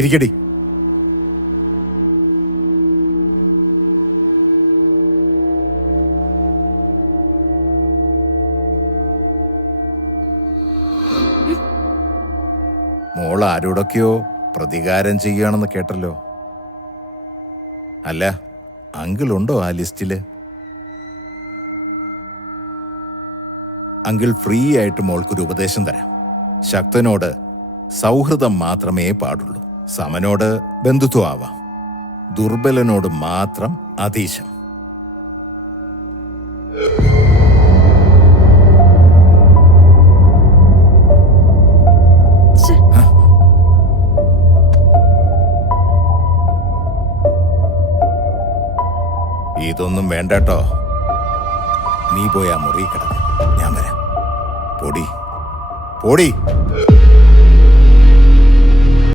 ഇരിക്കടി. മോൾ ആരോടൊക്കെയോ പ്രതികാരം ചെയ്യുകയാണെന്ന് കേട്ടല്ലോ. അല്ല, അങ്കിൾ ഉണ്ടോ ആ ലിസ്റ്റില്? അങ്കിൾ ഫ്രീ ആയിട്ട് മോൾക്കൊരു ഉപദേശം തരാം. ശക്തനോട് സൗഹൃദം മാത്രമേ പാടുള്ളൂ. സമനോട് ബന്ധുത്വം ആവാം. ദുർബലനോട് മാത്രം അതീശം. ഇതൊന്നും വേണ്ടട്ടോ. നീ പോയി ആ മുറി കിടന്ന്, ഞാൻ വരാം. പൊടി പൊടി.